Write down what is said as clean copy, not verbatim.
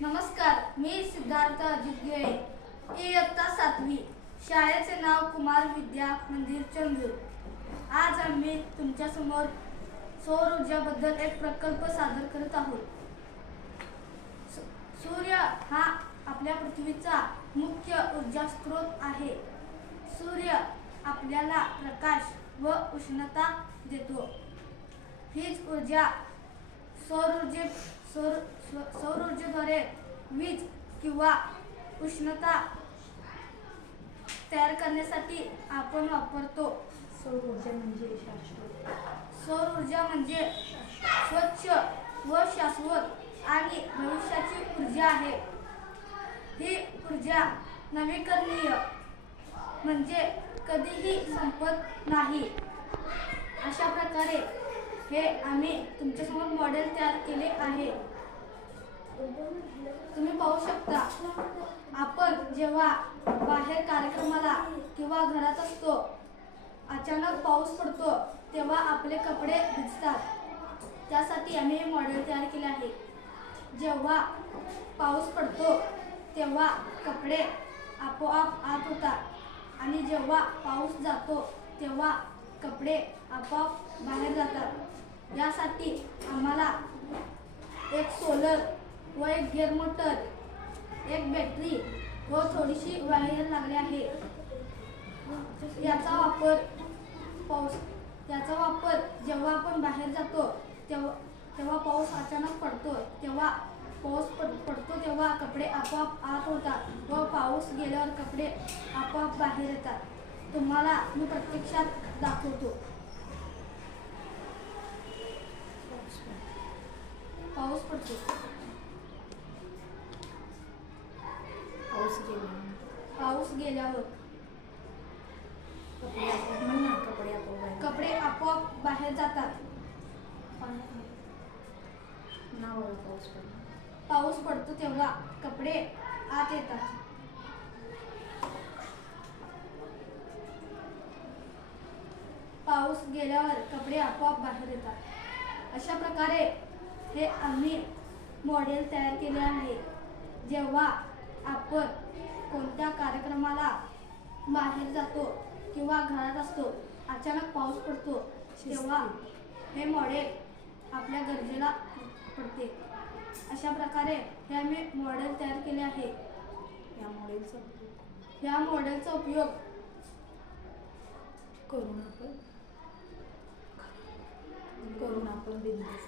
नमस्कार, मी सिद्धार्थ अजित गिळे, इयत्ता 7वी. शाळेचे नाव कुमार विद्या मंदिर चंदूर. आज आम्ही तुमच्या समोर सौर ऊर्जाबद्दल एक प्रकल्प सादर करत आहोत. सूर्य हा आपल्या पृथ्वीचा मुख्य ऊर्जा स्रोत आहे. सूर्य आपल्याला प्रकाश व उष्णता देतो. हीच ऊर्जा सौर ऊर्जेद्वारे वीज किंवा उष्णता तयार करण्यासाठी आपण वापरतो. सौर ऊर्जा म्हणजे स्वच्छ व शाश्वत आणि भविष्याची ऊर्जा आहे. ही ऊर्जा नवीकरणीय म्हणजे कधीही संपत नाही. अशा प्रकारे हे आम्ही तुमच्यासमोर मॉडेल तयार केले आहे. तुम्ही पाहू शकता, आपण जेव्हा बाहेर कार्यक्रमाला किंवा घरात असतो, अचानक पाऊस पडतो, तेव्हा आपले कपडे भिजतात. त्यासाठी आम्ही हे मॉडेल तयार केले आहे. जेव्हा पाऊस पडतो तेव्हा कपडे आपोआप आत होतात आणि जेव्हा पाऊस जातो तेव्हा कपडे आपोआप बाहेर जातात. यासाठी आम्हाला एक सोलर व एक गिअर मोटर, एक बॅटरी व थोडीशी वायर लागली आहे. याचा वापर जेव्हा आपण बाहेर जातो तेव्हा पाऊस अचानक पडतो, तेव्हा कपडे आपोआप आत होतात व पाऊस गेल्यावर कपडे आपोआप बाहेर येतात. तुम्हाला मी प्रत्यक्षात दाखवतो. पाऊस पडतो. पाऊस गेल्यावर कपडे आपोआप बाहेर जातात. पाऊस पडतो तेव्हा कपडे आत येतात. पाऊस गेल्यावर कपडे आपोआप बाहेर येतात. अशा प्रकारे हे आम्ही मॉडेल तयार केले आहे. जेव्हा आपण कोणत्या कार्यक्रमाला बाहेर जातो किंवा घरात असतो, अचानक पाऊस पडतो, तेव्हा हे मॉडेल आपल्या गरजेला पडते. अशा प्रकारे हे आम्ही मॉडेल तयार केले आहे. या मॉडेलचा उपयोग करून आपण बिझनेस